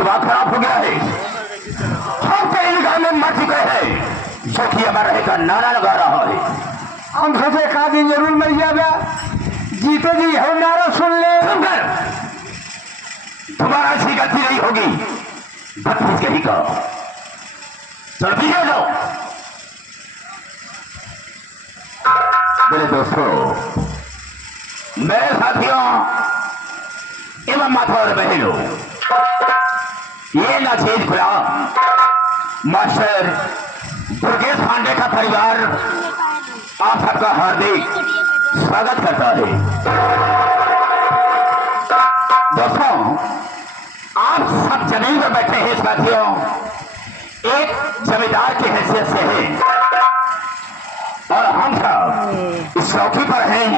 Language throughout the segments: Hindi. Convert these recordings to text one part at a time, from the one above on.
दिमाग खराब हो गया है। हम तो इन गांव में मर चुके हैं, जो कि हमारा रहेगा नारा लगा रहा है। हम सोचे एक दिन जरूर मर जाएगा, जीते जी हम नारा सुन ले। सुनकर तुम्हारा ऐसी गलती नहीं होगी, बदतमीज कहीं का। चलो पीछे लो। मेरे दोस्तों, मेरे साथियों एवं माता और बहनों, ये नाचीज गुलाम मास्टर दुर्गेश पांडे का परिवार आप सबका हार्दिक स्वागत करता है। दोस्तों, आप सब जमीन पर बैठे हैं साथियों, एक जमींदार की हैसियत से हैं और हम सब इस चौकी पर हैं,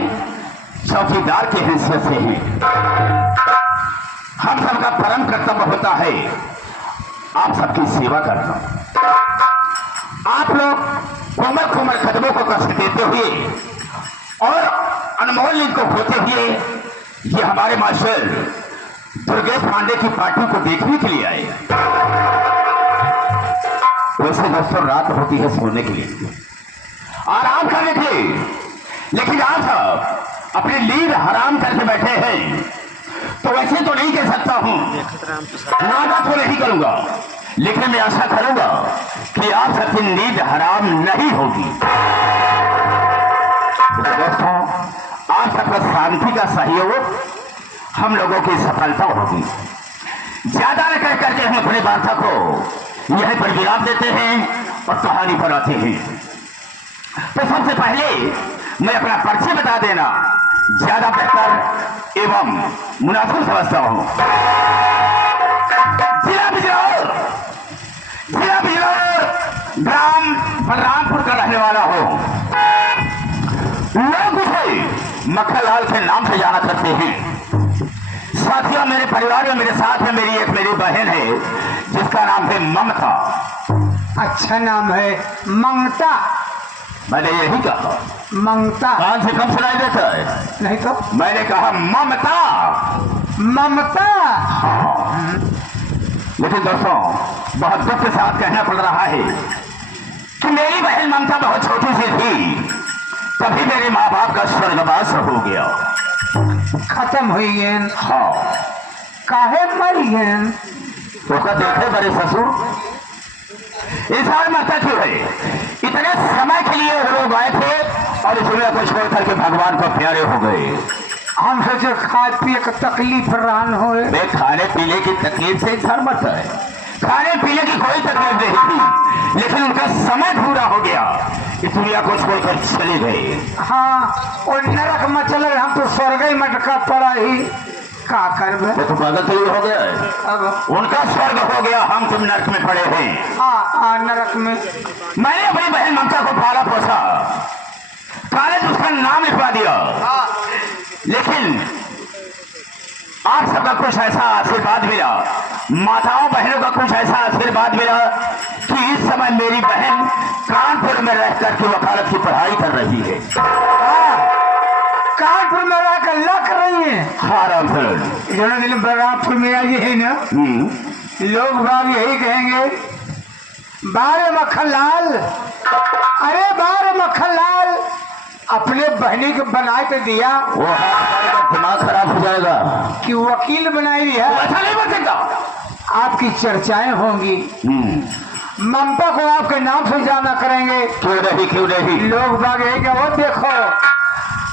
चौकीदार की हैसियत से हैं। हम सबका परम कर्तव्य होता है आप सबकी सेवा करना। आप लोग कोमल कोमल कदमों को कष्ट देते हुए और अनमोल नींद को खोते हुए ये हमारे मास्टर दुर्गेश पांडे की पार्टी को देखने के लिए आए। वैसे दोस्तों रात होती है सोने के लिए, आराम करने के लिए, लेकिन आप सब अपनी नींद हराम करके बैठे हैं। तो वैसे तो नहीं कह सकता हूं, नादा तो नहीं करूंगा, लेकिन मैं आशा करूंगा कि आप सबकी नींद हराम नहीं होगी। तो दोस्तों, आप सबका शांति का सहयोग हम लोगों की सफलता होगी। ज्यादा न कह करके हम अपनी वार्ता को यहीं पर विराम देते हैं और कहानी पर आते हैं। तो सबसे पहले मैं अपना परिचय बता देना ज्यादा बेहतर एवं मुनासिब समझता हूं। जिला बिजनौर ग्राम बलरामपुर का रहने वाला हो। लोग मुझे मक्खनलाल के नाम से जाना करते हैं। साथियों, मेरे परिवार में मेरे साथ में मेरी बहन है जिसका नाम है ममता। अच्छा नाम है, ममता। मैंने यही कहा, ममता। कान से कम सुनाई देता है? नहीं तो मैंने कहा ममता। ममता। हाँ। लेकिन दोस्तों, बहुत दुख के साथ कहना पड़ रहा है कि मेरी बहन ममता बहुत छोटी सी थी, तभी मेरे माँ बाप का स्वर्गवास हो गया। खत्म हुई गए। हाँ। काहे मर गए? तो क्या देखे बड़े ससुर, इंसान मरता क्यों है? इतने समय के लिए वो लोग आए थे और इस दुनिया को छोड़ करके भगवान को प्यारे हो गए। हम सोचे खाए पिए का तकलीफ रहन हो। खाने पीने की तकलीफ से इंसान मरता है, खाने पीने की कोई तकलीफ नहीं थी, लेकिन उनका समय पूरा हो गया, इस दुनिया को छोड़कर चले गए। हाँ, और नरक में चले, हम तो स्वर्ग ही मटका पड़ा ही, का कर तो पागल तो हो गया है। अब उनका स्वर्ग हो गया, हम तुम नरक में पड़े हैं। हाँ, नरक में। मैंने अपनी बहन ममता को पाला पोसा, कॉलेज उसका नाम लिखवा दिया, लेकिन आप सबका कुछ ऐसा आशीर्वाद मिला, माताओं बहनों का कुछ ऐसा आशीर्वाद मिला कि इस समय मेरी बहन कानपुर में रह करके वकालत की पढ़ाई कर रही है। कानपुर में रहकर लग रही है। हाँ राम सर, दिन बलरामपुर में आई है ना, लोग बाग यही कहेंगे, बारे मक्खनलाल, अरे बारे मक्खनलाल, अपने बहनी को बनाए तो दिया, वो दिमाग खराब हो जाएगा कि वकील बनाई है। ऐसा नहीं बन सकता। आपकी चर्चाएं होंगी, ममता को आपके नाम से जाना करेंगे। क्यों नहीं लोग बाग यही कहेंगे, वो देखो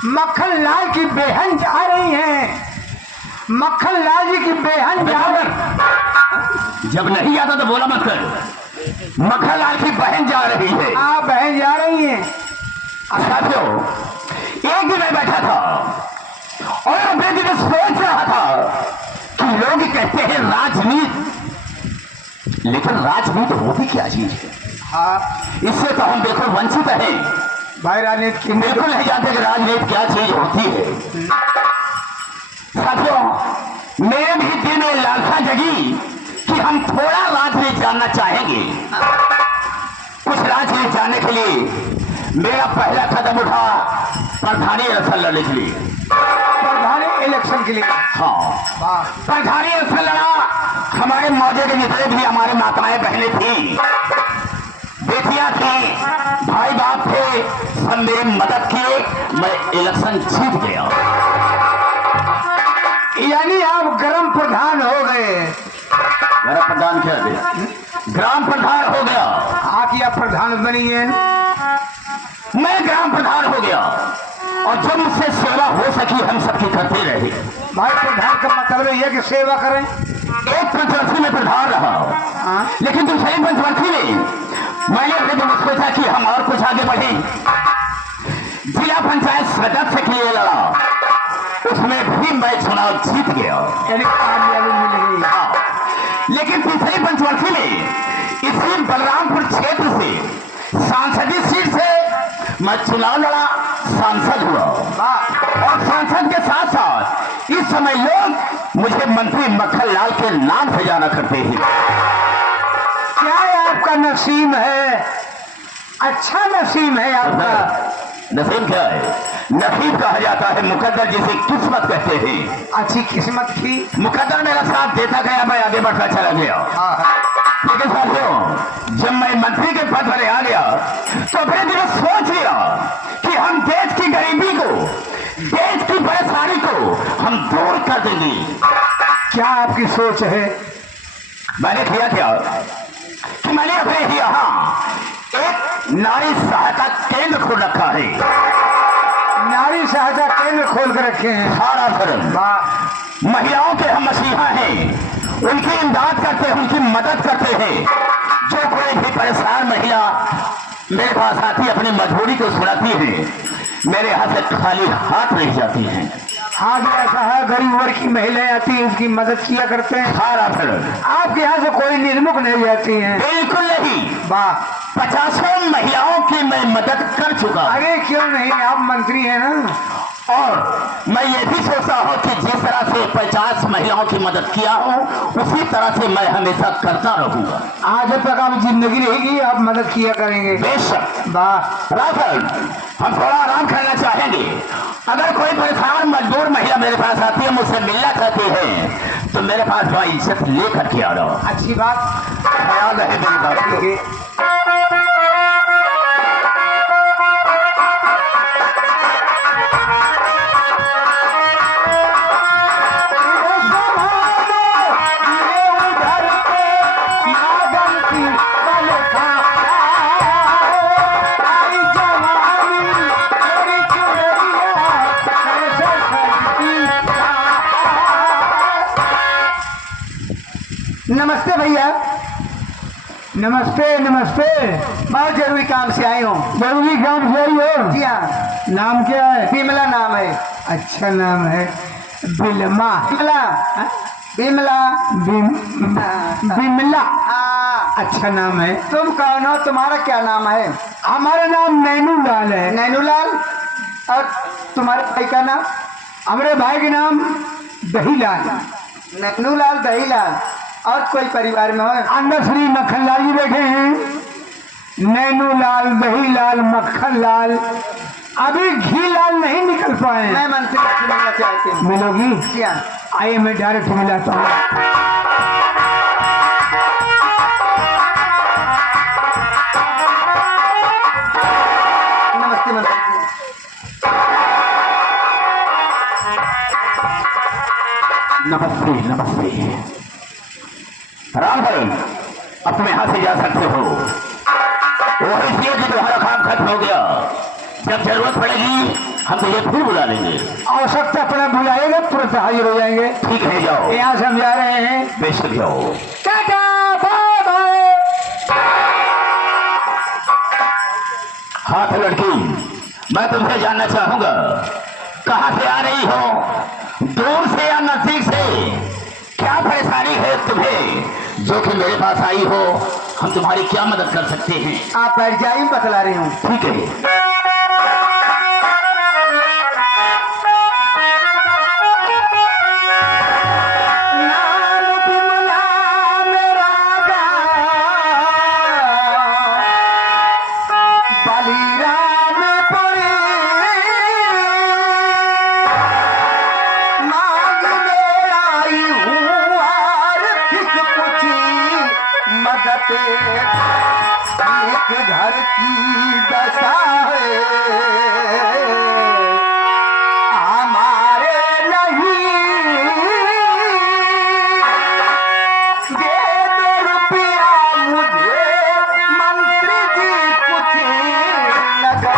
मक्खनलाल की बहन जा रही है, मक्खनलाल जी की बहन जा रही। जब नहीं आता तो बोला मत कर, मक्खनलाल की बहन जा रही है। हाँ, बहन जा रही है। साथियों, एक दिन मैं बैठा था और अपने दिन सोच रहा था कि लोग कहते हैं राजनीति, लेकिन राजनीति होती क्या चीज है? हाँ, इससे तो हम देखो वंचित है भाई, राजनीति की बिल्कुल नहीं जानते कि राजनीति क्या चीज होती है। साथियों, मेरे भी दिल में लालसा जगी कि हम थोड़ा राजनीति जानना चाहेंगे। कुछ राजनीति जानने के लिए मेरा पहला कदम उठा प्रधानी इलेक्शन लड़ने के लिए। प्रधानी इलेक्शन के लिए। हाँ, वाह, प्रधानी इलेक्शन लड़ा। हमारे मौजे के जितने भी हमारे माताएं बहनें थी, बेटियां थी, भाई बाप थे, सब मेरी मदद किए, मैं इलेक्शन जीत गया। यानी आप ग्राम प्रधान हो गए। ग्राम प्रधान क्या है? ग्राम प्रधान हो गया। आप या प्रधान बनी है। मैं ग्राम प्रधान हो गया और जो मुझसे सेवा हो सकी हम सबकी करते रहे। भाई प्रधान का मतलब यह है कि सेवा करें। एक पंचवर्षी में प्रधान रहा, हाँ, लेकिन दूसरी पंचवर्षी में मैंने अपने दिल में सोचा कि हम और कुछ आगे बढ़े। जिला पंचायत सदस्य के लिए लड़ा, उसमें भी मैं चुनाव जीत गया। यानी कामयाबी मिल गई। हाँ, लेकिन तीसरी पंचवर्षी में इसी बलरामपुर क्षेत्र से सांसदीय सीट से मैं चुनाव लड़ा, सांसद हुआ। वाह, और सांसद के साथ साथ इस समय लोग मुझे मंत्री मक्खन लाल के नाम से जाना करते हैं। क्या आपका नसीब है, अच्छा नसीब है आपका। नसीब क्या है? नसीब कहा जाता है मुकद्दर, जिसे किस्मत कहते हैं। अच्छी किस्मत थी। मुकद्दर मेरा साथ देता गया, मैं आगे बढ़ता चला गया। हाँ, लेकिन साथियों, जब मैं मंत्री के पद पर आ गया तो अपने दिल में सोच लिया कि हम देश की गरीबी को, देश की परेशानी को हम दूर कर देंगे। क्या आपकी सोच है। मैंने किया क्या कि मैंने अपने यहाँ एक नारी सहायता केंद्र खोल रखा है। नारी सहायता केंद्र खोल कर रखे हैं। सारा धर्म, वाह, महिलाओं के हम मसीहा हैं, उनकी इमदाद करते हैं, उनकी मदद करते हैं। जो कोई भी परेशान महिला मेरे पास आती है, अपनी मजबूरी को सुनाती है, मेरे हाथ से खाली हाथ रह जाती हैं। हाँ, ऐसा है, गरीब वर्ग की महिलाएं आती हैं, उसकी मदद किया करते हैं। सारा धर्म, आपके यहाँ से कोई निर्मुख नहीं जाती हैं। बिल्कुल नहीं। वाह, 50 महिलाओं की मैं मदद कर चुका। अरे क्यों नहीं, आप मंत्री हैं ना। और मैं ये भी सोचता हूँ कि जिस तरह से 50 महिलाओं की मदद किया हूँ, उसी तरह से मैं हमेशा करता रहूंगा। आज तक आप जिंदगी रहेगी, आप मदद किया करेंगे। बेशक। वाह, राफल, हम थोड़ा आराम करना चाहेंगे। अगर कोई परेशान मजदूर महिला मेरे पास आती है, मुझसे मिलना चाहती है, तो मेरे पास वह इज्जत लेकर के आ रहा। अच्छी बात, ख्याल रहे मेरी बात की। नमस्ते भैया। नमस्ते नमस्ते। बहुत जरूरी काम से आई हूँ। जरूरी काम से आई हो? जी हाँ। नाम क्या है? बिमला नाम है। अच्छा नाम है, बिलमा। बिमला, बिमला, बिमला। अच्छा नाम है। तुम कौन हो, तुम्हारा क्या नाम है? हमारा नाम नैनूलाल है। नैनूलाल। और तुम्हारे भाई का नाम? हमारे भाई का नाम दहीलाल। नैनूलाल, दहीलाल। और कोई परिवार में हो? अंदर श्री मक्खन लाल जी बैठे हैं। नैनूलाल, दहीलाल, मक्खन लाल। अभी घी लाल नहीं निकल पाए। मैं मंत्री से मिलना चाहती हूँ। मिलोगी? क्या? आइए, मैं डायरेक्ट मिलाता हूँ। नमस्ते मंत्री। नमस्ते नमस्ते। राम भरण, अपने हाथ से जा सकते हो। वो इसलिए कि तुम्हारा काम खत्म हो गया। जब जरूरत पड़ेगी हम तुझे फिर बुला लेंगे। आवश्यकता पड़ा बुलाएगा, तुरंत हाजिर हो जाएंगे। ठीक है, जाओ। यहाँ से हम जा रहे हैं। बेशक जाओ। Tata, bye bye. हाथ लड़की, मैं तुमसे जानना चाहूंगा, कहाँ से आ रही हो? दूर से या नजदीक से? क्या परेशानी है तुम्हें जो कि मेरे पास आई हो? हम तुम्हारी क्या मदद कर सकते हैं? आप बैठ जाइए, बतला रही हूँ। ठीक है। बलिराम पुरी आदत एक घर की दशा है हमारे नहीं दे दो रुपया मुझे मंत्री जी कुछ लगा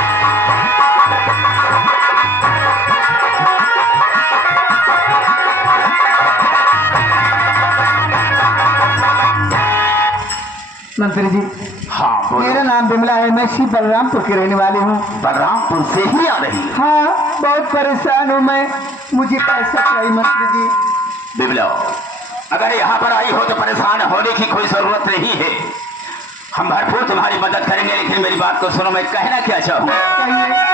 मंत्री जी हाँ बोलो। मेरा नाम बिमला है, मैं श्री बलरामपुर की रहने वाली हूँ। बलरामपुर से ही आ रही है। हाँ बहुत परेशान हूँ मैं, मुझे पैसा चाहिए मंत्री जी। बिमला, अगर यहाँ पर आई हो तो परेशान होने की कोई जरूरत नहीं है। हम भरपूर तुम्हारी मदद करेंगे, लेकिन मेरी बात को सुनो, मैं कहना क्या चाहूँ। कहिए।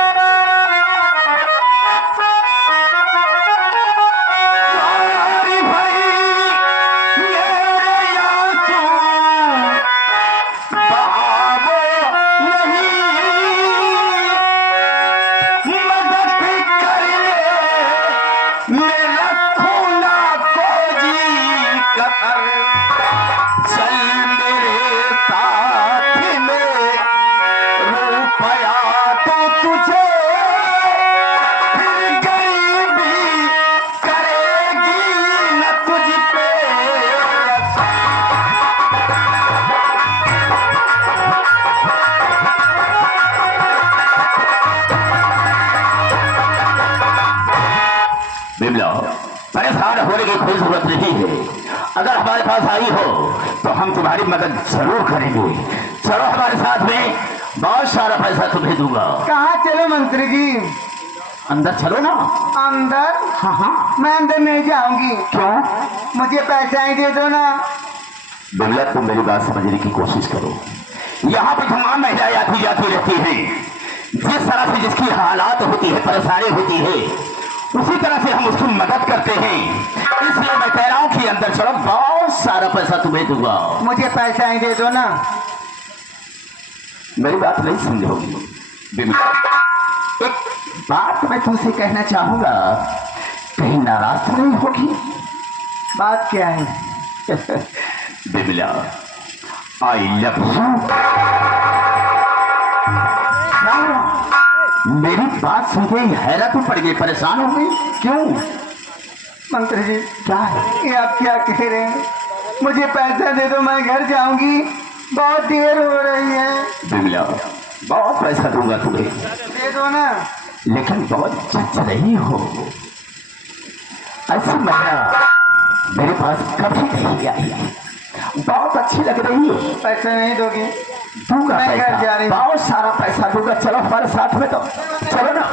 बिमला, परेशान होने की कोई जरूरत नहीं है। अगर हमारे पास आई हो तो हम तुम्हारी मदद जरूर करेंगे। चलो हमारे साथ में, बहुत सारा पैसा तुम्हें दूंगा। कहाँ चलो मंत्री जी? अंदर चलो ना। अंदर? हाँ हाँ। मैं अंदर नहीं जाऊंगी। क्यों? मुझे पैसा ही दे दो ना। बिमला, तुम मेरी बात समझने की कोशिश करो। यहाँ पर तमाम महिलाएं आती जाती रहती हैं। जिस तरह से जिसकी हालात होती है, परेशानी होती है, उसी तरह से हम उसकी मदद करते हैं। इसलिए मैं कह रहा हूँ कि अंदर चलो, बहुत सारा पैसा तुम्हें दूंगा। मुझे पैसा ही दे दो ना। मेरी बात नहीं समझोगी बिमला। एक बात मैं तुमसे कहना चाहूंगा, कहीं नाराज तो नहीं होगी? बात क्या है? Bimla, I love you. मेरी बात सुन के हैरत में पड़ गई, परेशान हो गई। क्यों मंत्री जी? क्या है? ये आप क्या कह रहे हैं? मुझे पैसा दे दो, मैं घर जाऊंगी, बहुत देर हो रही है। बिमला, बहुत पैसा दूंगा तुम्हें, दे दो ना। लेकिन बहुत जच रही हो। ऐसी महिला मेरे पास कभी नहीं आई। बहुत अच्छी लग रही हो। पैसा नहीं दोगी? दूंगा मैं घर जा पैसा, रही हूँ। बहुत सारा पैसा दूंगा। चलो हमारे साथ में, तो चलो ना।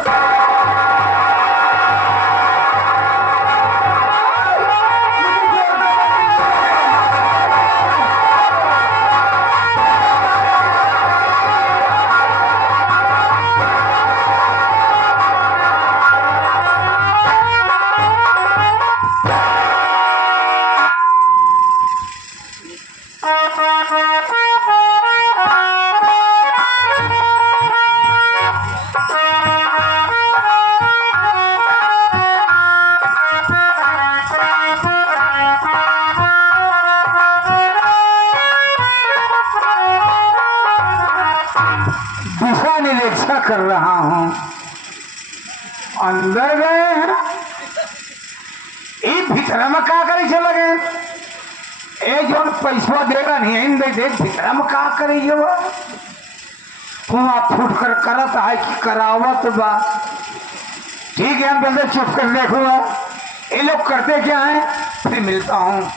दिशा निरीक्षा कर रहा हूँ। अंदर गए हैं, ये भीतर में का करे चले गए। ए जो पैसा देगा नहीं इंदे दे, भीतर में का करे जो कुआ फूट कर करत है कि करावत बा। ठीक है, हम अंदर चुप कर देखूंगा ये लोग करते क्या है, फिर मिलता हूँ।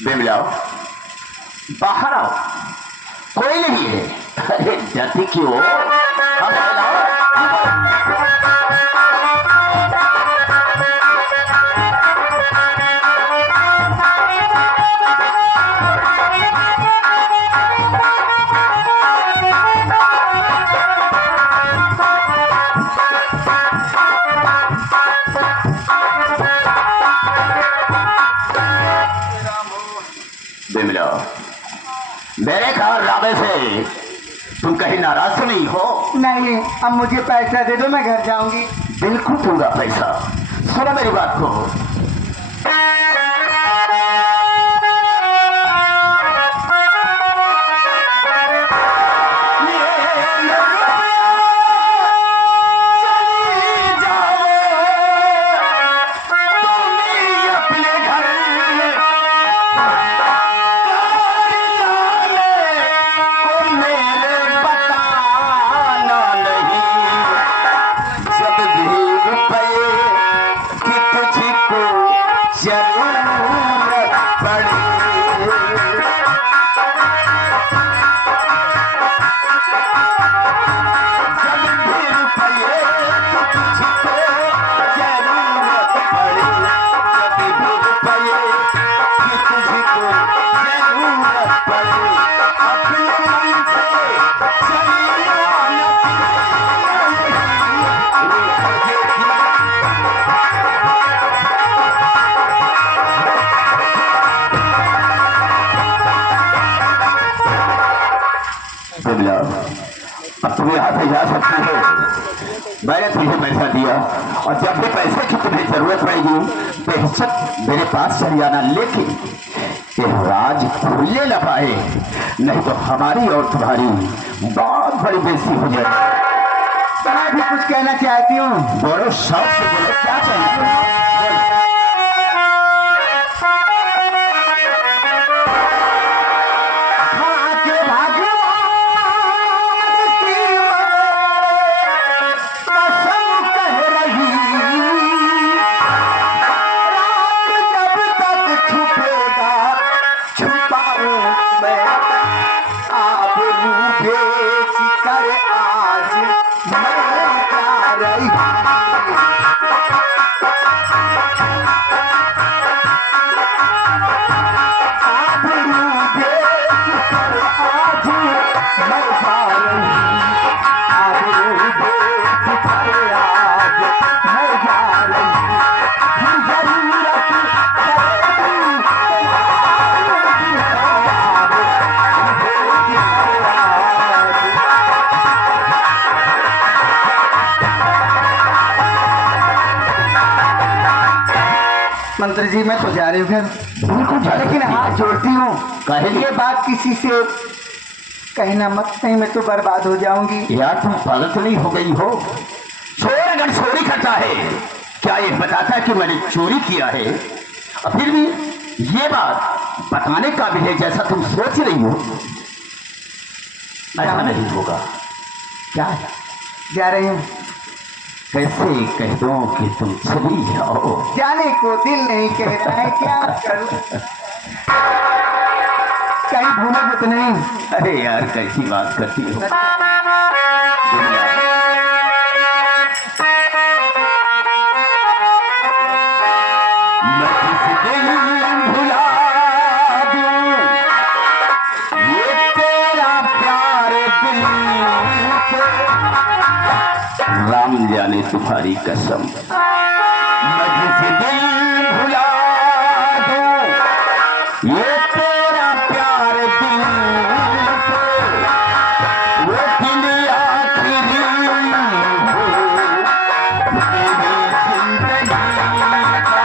बिमला, बाहर आओ, कोई नहीं है। अरे डरती क्यों? हम पैसे। तुम कहीं नाराज तो नहीं हो? नहीं, अब मुझे पैसा दे दो, मैं घर जाऊंगी। बिल्कुल दूंगा पैसा। सुनो मेरी बात को। अब तुम यहाँ से जा सकते हो। मैंने तुम्हें पैसा दिया और जब भी पैसे की तुम्हें जरूरत पड़ेगी बेहिचक मेरे पास चले जाना, लेकिन ये राज खुले न पाए, नहीं तो हमारी और तुम्हारी बहुत बड़ी बेइज्जती हो जाएगी। मैं भी कुछ कहना चाहती हूँ। बोलो, शौक से बोलो, क्या चाहिए? मंत्री जी, मैं तो जा रही हूँ घर, बिल्कुल जा, लेकिन हाथ जोड़ती हूँ, कहे ये बात किसी से कहना मत, नहीं मैं तो बर्बाद हो जाऊंगी। यार तुम पागल तो नहीं हो गई हो? चोर अगर चोरी करता है, क्या ये बताता है कि मैंने चोरी किया है? और फिर भी ये बात बताने का भी है जैसा तुम सोच रही हो, ऐसा नहीं होगा। क्या है? जा रही हूँ। कैसे कह दो कि तुम चली जाओ? जाने को दिल नहीं कहता है, क्या करूं? कहीं भूलोगे तो नहीं? अरे यार कैसी बात करती हो? मैं किस दिन भुला दूं ये तेरा प्यार दिल से, राम जाने तुम्हारी कसम। मैं किस दिन भुला दूं ये तेरा प्यार दिल से, वो दिल आखिरी हो मेरी जिंदगी का।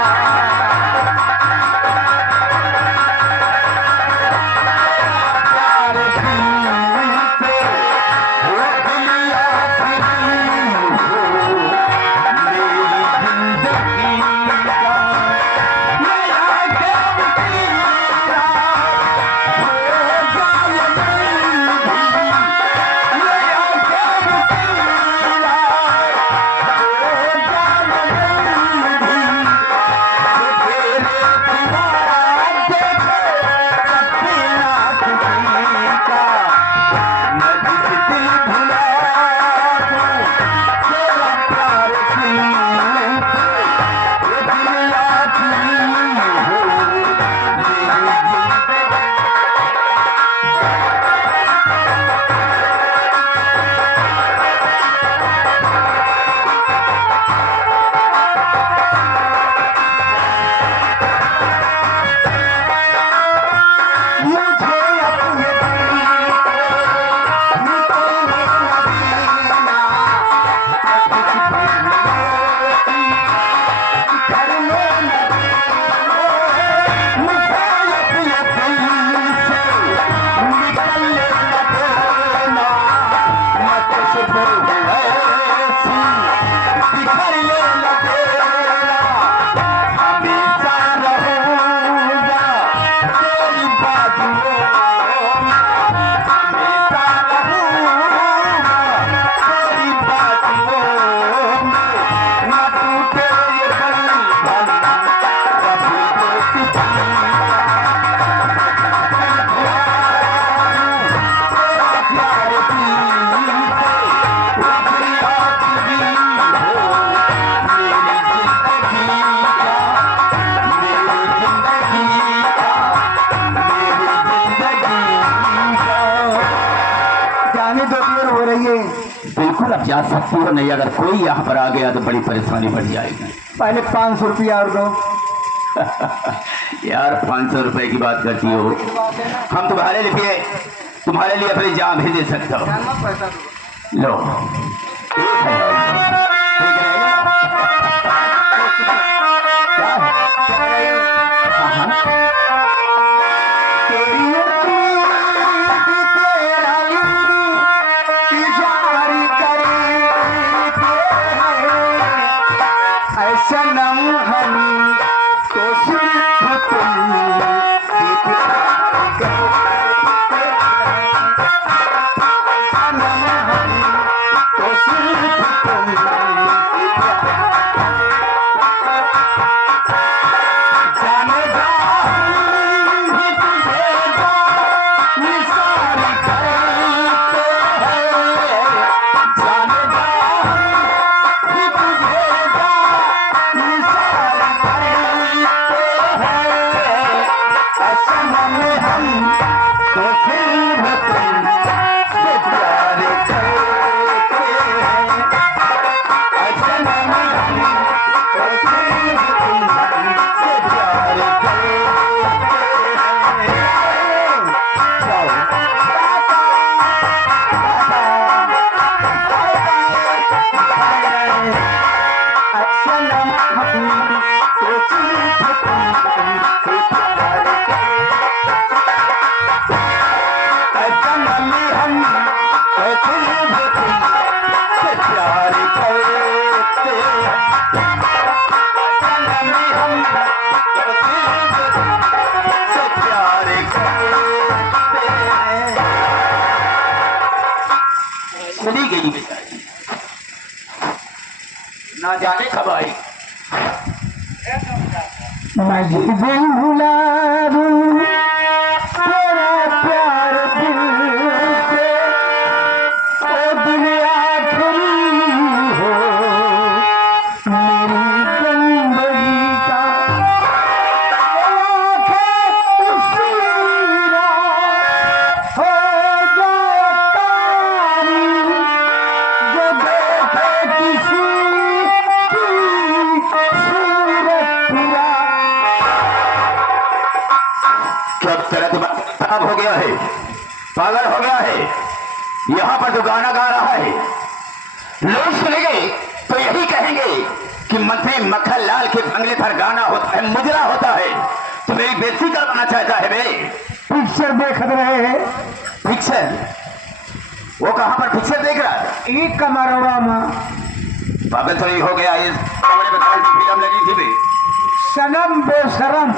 प्यार दिल से, वो दिल आखिरी हो मेरी जिंदगी का। जा सकती हो, नहीं अगर कोई यहाँ पर आ गया तो बड़ी परेशानी बढ़ जाएगी। पहले 500 रुपया और दो। यार 500 रुपए की बात करती हो, हम तुम्हारे लिए अपनी जान भी दे सकते हो। लो ठीक है, ठीक रहेगा। क्या है? हाँ, सनम हम तो सिर्फ तुम चली गई बेचारी, ना जाने कब आई। मैं दिल भुला दूं तेरा प्यार दिल से, ओ दिल आखिरी हो मेरी जिंदगी का, हो जाए कारी जो देखे किसी की सूरत पूरा। क्या तेरा दिमाग खराब हो गया है, पागल हो गया है? यहाँ पर जो गाना गा रहा है, लोग सुनेंगे तो यही कहेंगे कि मंत्री मक्खन लाल के बंगले पर गाना होता है, मुजरा होता है, तो मेरी बेइज्जती करवाना चाहता है बे। पिक्चर देख रहे हैं, पिक्चर? वो कहाँ पर पिक्चर देख रहा है? एक कमरवा में पागल तो नहीं हो गया? इस कमरे में कौन सी फिल्म लगी थी बे? सनम बेशरम।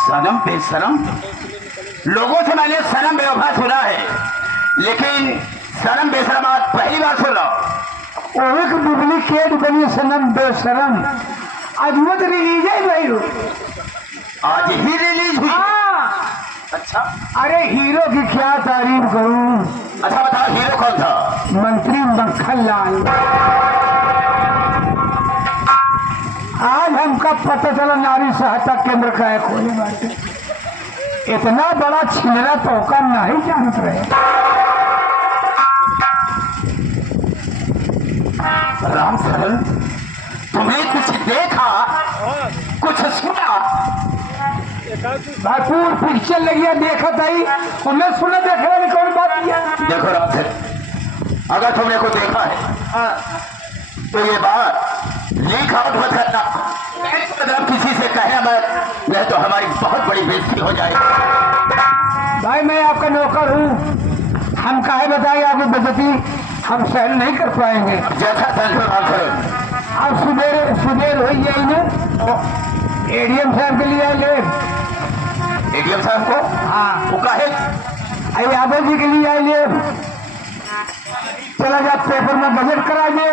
सनम बेशरम? लोगों से मैंने सनम बेवफा सुना है, लेकिन सनम बेशरम आज पहली बार सुन रहा हूं। वो एक डुप्लीकेट बनी सनम बेशरम, आज वो तो रिलीज है भाई। आज ही रिलीज हुई? हाँ। अच्छा, अरे हीरो की क्या तारीफ करूं। अच्छा बताओ हीरो कौन था? मंत्री मक्खन लाल। आज हमका पता चला नारी सहायता केंद्र का एक खोले बाटे, इतना बड़ा छिलरा तो का नहीं जानत रहे। राम सरल, तुम्हें कुछ देखा, कुछ सुना? भरपूर पिक्चर लगिया देखा था, उन्हें सुना देखने वाली कौन बात है? देखो राम सरल, अगर तुमने को देखा है तो ये बात लीक आउट मत करना, मतलब किसी से कहना मत, नहीं तो हमारी बहुत बड़ी बेइज्जती हो जाएगी। भाई मैं आपका नौकर हूँ, हम काहे बताइए आपकी बेइज्जती हम सहन नहीं कर पाएंगे। जैसा समझो राम सरल। अब सुबेर हो जाए ना, एडीएम साहब के लिए ले। एडीएम साहब को? हाँ। वो काहे? अरे यादव जी के लिए आए ले, चला जा पेपर में बजट करा दे।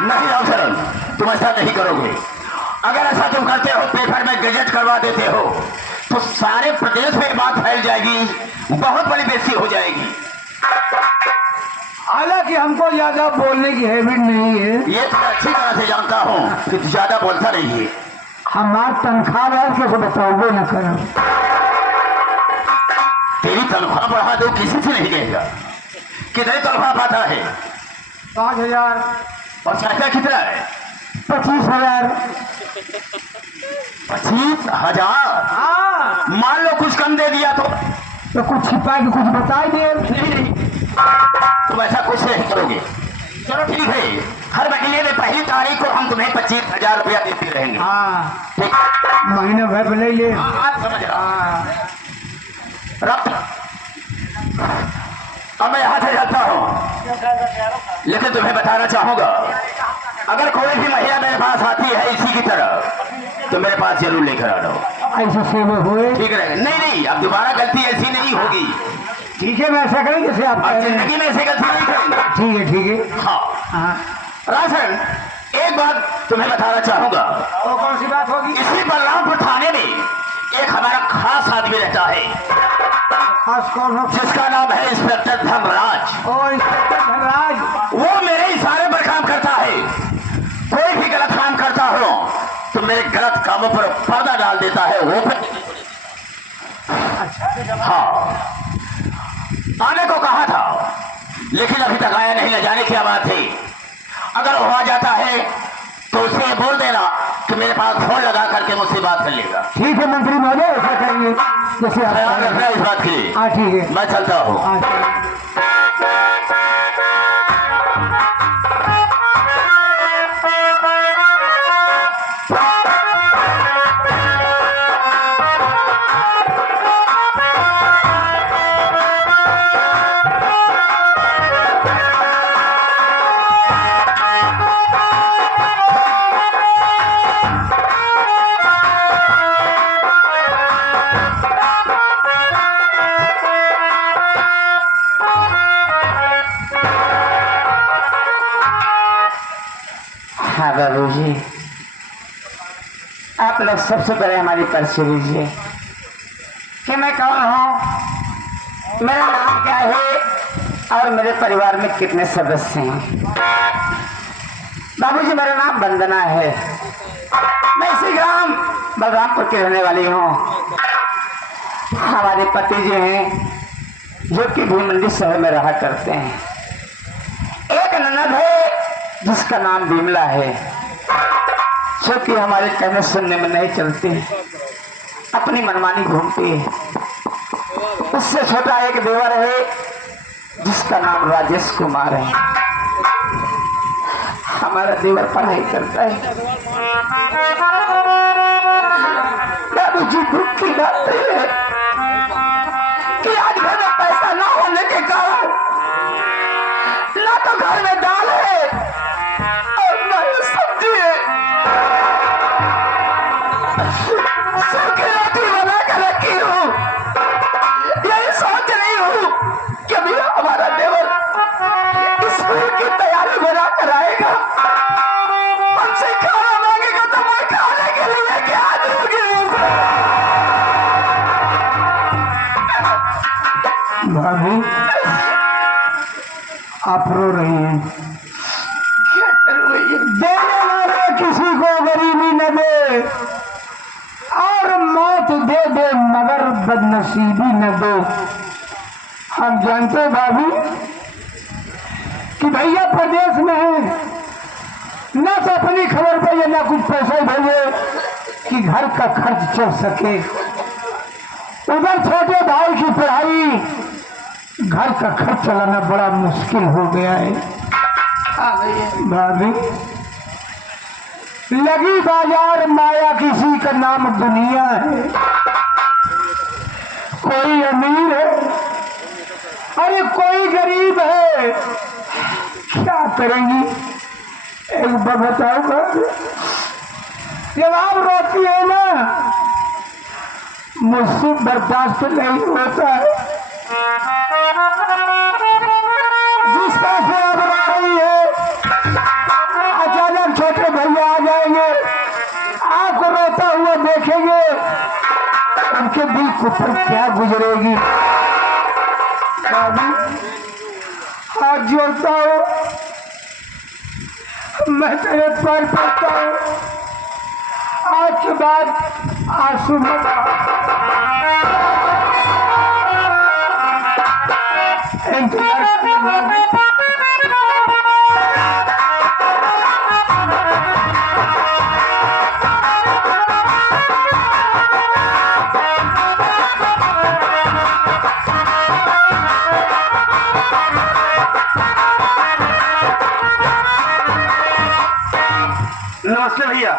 नहीं राम सरल, तुम ऐसा नहीं करोगे। अगर ऐसा तुम करते हो, पेपर में गजट करवा देते हो, तो सारे प्रदेश में बात फैल जाएगी, बहुत बड़ी बेइज्जती हो जाएगी। हालांकि हमको ज्यादा बोलने की हैबिट नहीं है। ये तो अच्छी तरह से जानता हूँ कि तू ज्यादा बोलता नहीं है। हमारा तनख्वाह बढ़ के बताओगे न करो। तेरी तनख्वाह बढ़ा दो, किसी से नहीं कहेगा। कितने तनख्वाह पाता है? 5,000। और चाचा कितना है? 25,000। 25,000? हाँ, मान लो कुछ कम दे दिया तो? तो कुछ छिपा के कुछ बता दिए। नहीं, तुम ऐसा कुछ नहीं करोगे। चलो ठीक है, हर महीने में पहली तारीख को हम तुम्हें 25,000 रुपया देते रहेंगे। हाँ, ठीक, महीने भर पे ले ले। आप समझ रहा हाँ, रब। अब मैं यहाँ से जाता हूँ, लेकिन तुम्हें बताना चाहूंगा, अगर कोई भी महिला मेरे पास आती है इसी की तरह तो मेरे पास जरूर लेकर आ जाओ। ऐसे सेवा हुए। ठीक रहेगा? नहीं नहीं, अब दोबारा गलती ऐसी नहीं होगी। ठीक है, मैं ऐसा करें जैसे आप अब जिंदगी में ऐसी गलती नहीं करेंगे। ठीक है, ठीक है। हाँ हाँ, राजन, एक बात तुम्हें बताना चाहूंगा। वो कौन सी बात होगी? इसी बलरामपुर थाने में एक हमारा खास आदमी रहता है, खास कौन हो? जिसका नाम है इंस्पेक्टर धर्मराज। ओ इंस्पेक्टर धनराज। वो मेरे इशारे पर काम करता है। कोई भी गलत काम करता हो तो मेरे गलत कामों पर पर्दा डाल देता है वो। हाँ, आने को कहा था लेकिन अभी तक आया नहीं। न जाने क्या बात है। अगर वो आ जाता है तो उसे बोल देना कि मेरे पास फोन लगा करके मुझसे बात कर लेगा। ठीक है मंत्री महोदय, ऐसा करेंगे जैसे आप ख्याल रखना इस बात के लिए। हाँ, ठीक है। मैं चलता हूँ। हाँ, ठीक है। हाँ बाबूजी, आप लोग सबसे पहले हमारी परिचय लीजिए कि मैं कौन हूँ, मेरा नाम क्या है और मेरे परिवार में कितने सदस्य हैं। बाबूजी, मेरा नाम वंदना है। मैं इसी ग्राम बलरामपुर की रहने वाली हूँ। हमारे पति जी हैं जो कि भीमंडी शहर में रहा करते हैं। एक ननद है जिसका नाम बिमला है, जो कि हमारे कहने सुनने में नहीं चलती, अपनी मनमानी घूमती है। उससे छोटा एक देवर है जिसका नाम राजेश कुमार है। हमारा देवर पढ़ाई करता है। बाबूजी, दुख की बात है कि आज घर में पैसा ना होने के कारण ना तो घर में दाल है और ना ही सब्जी है। सूखी रोटी बना कर रखी हूँ। यही सोच रही हूँ कि मेरा हमारा देवर स्कूल की तैयारी बना कर आएगा, हमसे खाना मांगेगा तो मैं खाने के लिए क्या दूंगी। भाभी, आप रो रही हैं। देने वाले किसी को गरीबी न दे और मौत दे दे मगर बदनसीबी न दो। हम जानते भाभी कि भैया प्रदेश में है, न तो अपनी खबर पे न कुछ पैसा भेजे कि घर का खर्च चल सके। उधर छोटे भाई की पढ़ाई, घर का खर्च चलाना बड़ा मुश्किल हो गया है। भाभी, लगी बाजार माया किसी का नाम दुनिया है। कोई अमीर है अरे कोई गरीब है, क्या करेंगी? एक बार बताओ भाभी, जब आप रोती है ना मुझसे बर्दाश्त नहीं होता है। जिस तरह से अब आ रही है, अचानक छोटे भैया आ जाएंगे, आपको रोता हुआ देखेंगे, उनके दिल के ऊपर क्या गुजरेगी। हाथ जोड़ता हूँ, मैं तेरे पैर पड़ता हूँ, आज के बाद आंसू मत। इंतजार करने वाले। नमस्ते भैया।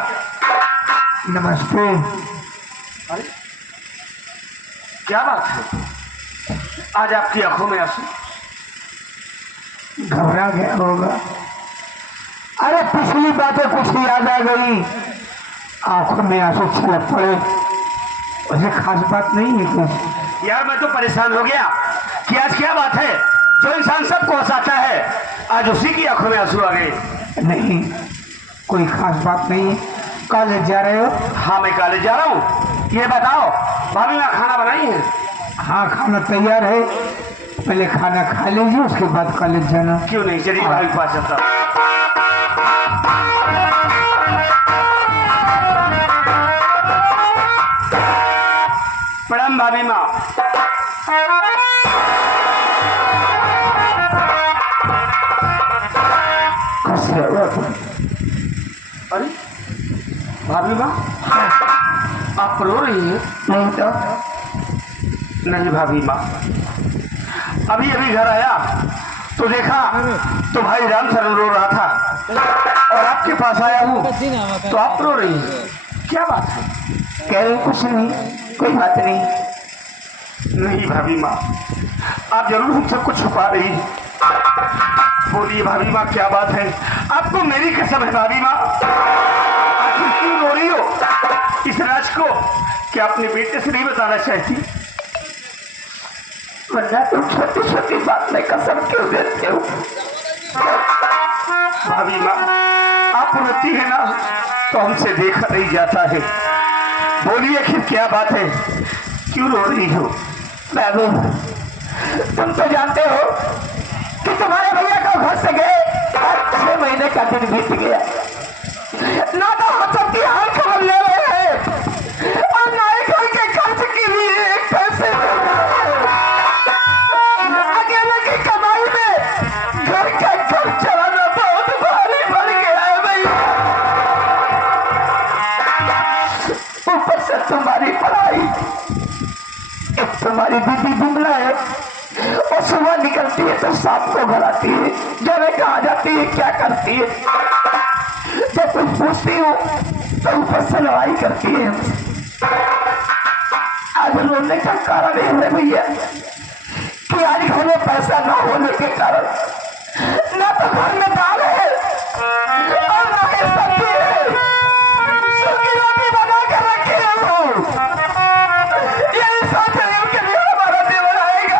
नमस्ते। अरे क्या बात है, आज आपकी आंखों में आंसू? घबरा गया होगा। अरे पिछली बातें कुछ याद आ गई, आंखों में आंसू छलक पड़े। वैसे खास बात नहीं है कुछ। यार मैं तो परेशान हो गया कि आज क्या बात है, जो इंसान सबको हंसाता है आज उसी की आंखों में आंसू आ गए। नहीं, कोई खास बात नहीं है। कॉलेज जा रहे हो? हाँ मैं कॉलेज जा रहा हूँ। ये बताओ भाभी ने खाना बनाई है? हाँ, खाना तैयार है। पहले खाना खा लीजिए, उसके बाद कॉलेज जाना। क्यों नहीं, चलिए भाभी के पास चलता हूँ। प्रणाम भाभी माँ। कैसे हो तुम? अरे भाभी माँ, आप रो रही हैं? नहीं तो। नहीं भाभी माँ, अभी अभी घर आया तो देखा तो भाई रामचरण रो रहा था और आपके पास आया हूँ तो आप रो रही हैं, क्या बात है? कह रहे कुछ नहीं, कोई बात नहीं। नहीं भाभी माँ, आप जरूर हम सबको छुपा रही हैं। बोलिए भाभी माँ क्या बात है? आपको मेरी कसम है भाभी माँ, आखिर क्यों रो रही हो इस राज को? क्या अपने बेटे से नहीं बताना चाहती? वरना तुम छोटी छोटी बात में कसम क्यों देते हो? भाभी माँ आप रोती है ना तो हमसे देखा नहीं जाता है। बोलिए आखिर क्या बात है, क्यों रो रही हो? बाबू, तुम तो जानते हो कि तुम्हारे भैया को घर से गए 6 महीने का दिन बीत गया। ना तो हम सबकी हाल खबर ले रहे हैं और ना ही घर के खर्च के लिए एक पैसे दे रहे हैं। अकेले की कमाई में घर का खर्च चलाना बहुत भारी पड़ गया है भैया। ऊपर से तुम्हारी पढ़ाई, एक तुम्हारी दीदी बिमला है, और सुबह निकलती है तो शाम को घर आती है, जाने कहा जाती है, क्या करती है। जब कुछ पूछती हूँ तो ऊपर से लड़ाई करती है। आज रोने का कारण ये है भैया कि आज घर में पैसा ना होने के कारण ना तो घर में दाल है और ना ही सब्जी है। सूखी रोटी बना कर रखी है। यही सोच रही हूँ कि हमारा देवर आएगा,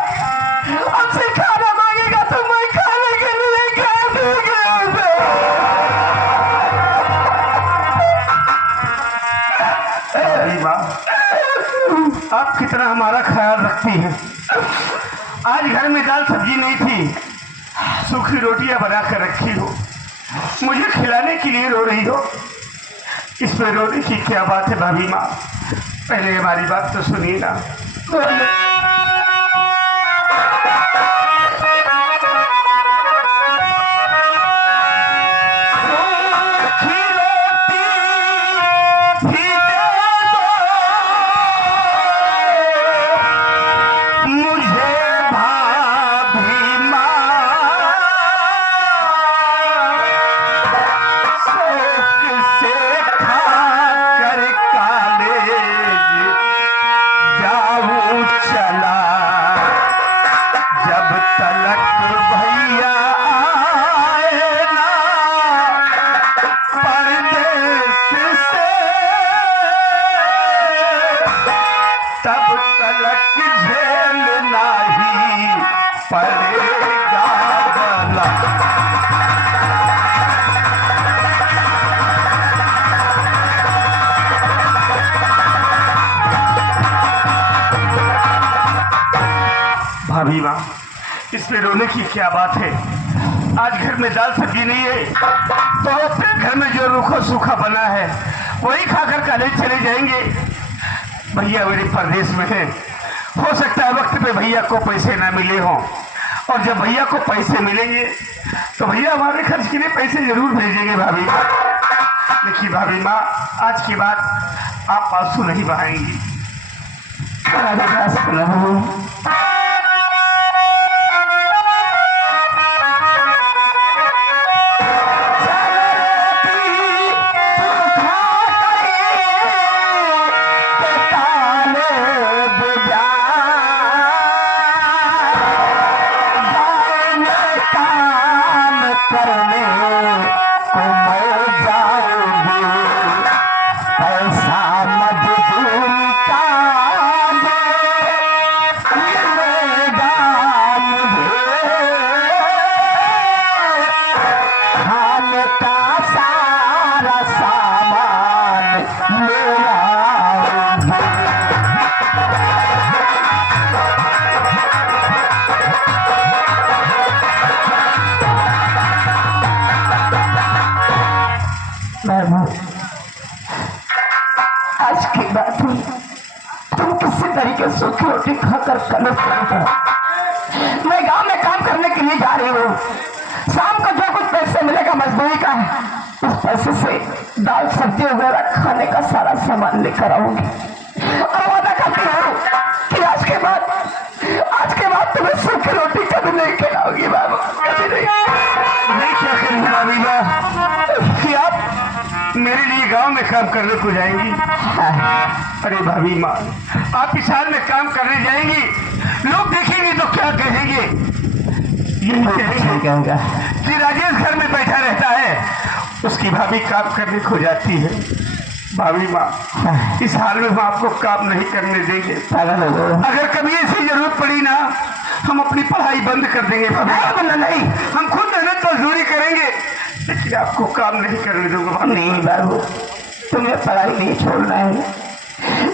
हमसे खाना मांगेगा तो मैं खाने के लिए क्या दूंगा? भाभी माँ आप कितना हमारा ख्याल रखती हैं। आज घर में दाल सब्जी नहीं थी, सूखी रोटियां बना कर रखी हो, मुझे खिलाने के लिए रो रही हो। इसमें रोने की क्या बात है भाभी माँ? पहले हमारी बात तो सुनिए ना। भाभी माँ इसमें रोने की क्या बात है? आज घर में दाल सब्जी नहीं है तो अपने घर में जो रूखा सूखा बना है वही खाकर कॉलेज चले जाएंगे। भैया मेरे परदेश में है, हो सकता है वक्त पे भैया को पैसे ना मिले हों और जब भैया को पैसे मिलेंगे तो भैया हमारे खर्च के लिए पैसे जरूर भेजेंगे भाभी माँ। देखिए भाभी माँ, आज के बाद आप आंसू नहीं बहाएंगी। आज की बात हुई, तुम किसी तरीके से सूखी रोटी खाकर कलश मैं गांव में काम करने के लिए जा रही हूँ। शाम को जो कुछ पैसे मिलेगा मजदूरी का, उस पैसे से दाल सब्जी वगैरह खाने का सारा सामान लेकर आऊंगी और वादा करती हूँ कि आज के बाद तुम्हें सूखी रोटी कभी नहीं खिलाऊंगी बाबू, कभी नहीं। क्या करेंगे भाभी माँ कि आप मेरे लिए गांव में काम करने को जाएंगी? अरे भाभी माँ, आप इस हाल में काम करने जाएंगी, लोग देखेंगे तो क्या कहेंगे? यही कहेंगे कि राजेश घर में बैठा रहता है, उसकी भाभी काम करने को जाती है। भाभी माँ, इस हाल में हम आपको काम नहीं करने देंगे। अगर कभी ऐसी जरूरत पड़ी ना, हम अपनी पढ़ाई बंद कर देंगे। नहीं, हम खुद मेहनत मजदूरी करेंगे, लेकिन आपको काम नहीं करने दूंगा। नहीं बाबू, तुम्हें पढ़ाई नहीं छोड़ना है,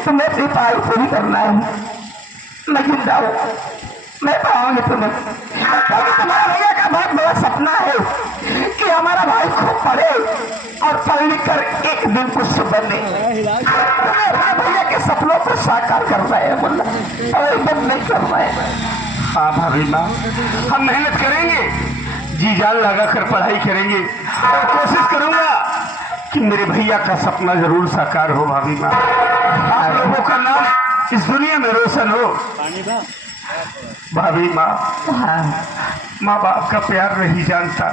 तुम्हें अपनी पढ़ाई पूरी करना है। मैं जिंदा हूँ, मैं पढ़ाऊंगी तुम्हें, क्योंकि तुम्हारा भैया का बहुत बड़ा सपना है कि हमारा भाई खूब पढ़े और पढ़ लिख कर एक दिन कुछ बने। तुम्हें अपने भैया के सपनों को साकार करना है मुन्ना, और बंद नहीं करना है। हाँ भाभी माँ, हम मेहनत करेंगे, जी जान लगा कर पढ़ाई करेंगे और कोशिश करूंगा कि मेरे भैया का सपना जरूर साकार हो। भाभी माँ, आप लोगों का नाम इस दुनिया में रोशन हो। भाभी माँ, माँ बाप का प्यार नहीं जानता,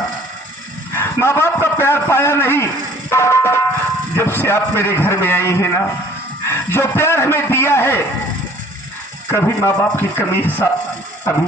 माँ बाप का प्यार पाया नहीं। जब से आप मेरे घर में आई है ना, जो प्यार हमें दिया है, कभी माँ बाप की कमी अभी